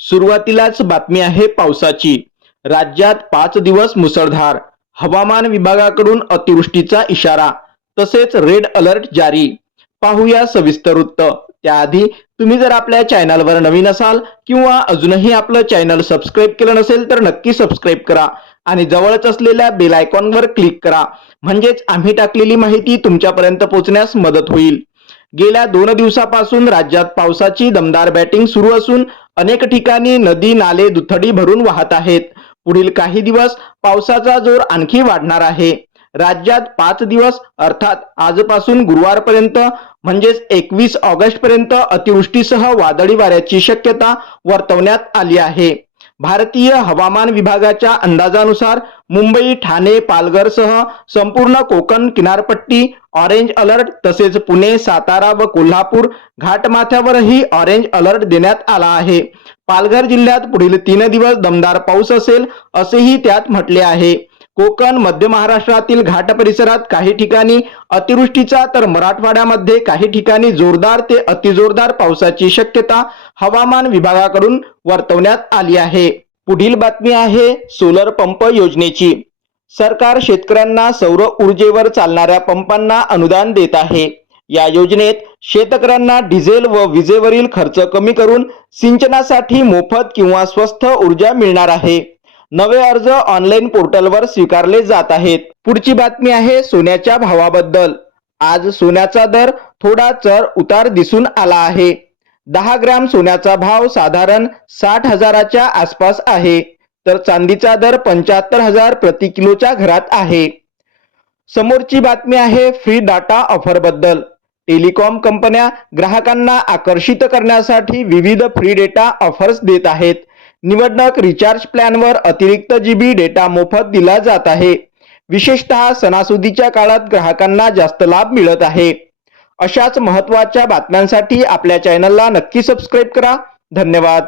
सुरुवातीलाच बातमी आहे पावसाची. राज्यात पाच दिवस मुसळधार. हवामान विभागाकडून अतिवृष्टीचा इशारा. तसेच रेड अलर्ट जारी. पाहूया सविस्तर वृत्त. त्याआधी तुम्ही जर आपल्या चॅनलवर नवीन असाल किंवा अजूनही आपलं चॅनल सबस्क्राईब केलं नसेल तर नक्की सबस्क्राईब करा आणि जवळच असलेल्या बेल आयकॉनवर क्लिक करा. म्हणजेच आम्ही टाकलेली माहिती तुमच्यापर्यंत पोहोचण्यास मदत होईल. गेल्या दोन दिवसापासून राज्यात पावसाची दमदार बॅटिंग सुरू असून अनेक ठिकाणी नदी नाले दुथडी भरून वाहत आहेत. पुढील काही दिवस पावसाचा जोर आणखी वाढणार आहे. राज्यात पाच दिवस अर्थात आजपासून गुरुवारपर्यंत म्हणजेच एकवीस ऑगस्ट पर्यंत अतिवृष्टीसह वादळी वाऱ्याची शक्यता वर्तवण्यात आली आहे. भारतीय हवामान विभागाच्या अंदाजानुसार मुंबई ठाणे पालघरसह संपूर्ण कोकण किनारपट्टी ऑरेंज अलर्ट तसेच पुणे सातारा व कोल्हापूर घाटमाथ्यावरही ऑरेंज अलर्ट देण्यात आला आहे. पालघर जिल्ह्यात पुढील तीन दिवस दमदार पाऊस असेल असेही त्यात म्हटले आहे. कोकण मध्य महाराष्ट्रातील घाट परिसरात काही ठिकाणी अतिवृष्टीचा तर मराठवाड्यामध्ये काही ठिकाणी जोरदार ते अतिजोरदार पावसाची शक्यता हवामान विभागाकडून वर्तवण्यात आली आहे. पुढील बातमी आहे सोलर पंप योजनेची. सरकार शेतकऱ्यांना सौर ऊर्जेवर चालणाऱ्या पंपांना अनुदान देत आहे. या योजनेत शेतकऱ्यांना डिझेल व विजेवरील खर्च कमी करून सिंचनासाठी मोफत किंवा स्वस्त ऊर्जा मिळणार आहे. नवे अर्ज ऑनलाईन पोर्टलवर स्वीकारले जात आहेत. पुढची बातमी आहे सोन्याच्या भावाबद्दल. आज सोन्याचा दर थोडा चढ उतार दिसून आला आहे. दहा ग्रॅम सोन्याचा भाव साधारण साठ हजाराच्या आसपास आहे. तर चांदीचा दर पंच्याहत्तर हजार प्रति किलोच्या घरात आहे. समोरची बातमी आहे फ्री डाटा ऑफरबद्दल टेलिकॉम कंपन्या ग्राहकांना आकर्षित करण्यासाठी विविध फ्री डेटा ऑफर्स देत आहेत. निवडणूक रिचार्ज प्लॅनवर अतिरिक्त जीबी डेटा मोफत दिला जात आहे. विशेषतः सणासुदीच्या काळात ग्राहकांना जास्त लाभ मिळत आहे. अशाच महत्त्वाच्या बातम्यांसाठी आपल्या चॅनलला नक्की सबस्क्राईब करा. धन्यवाद.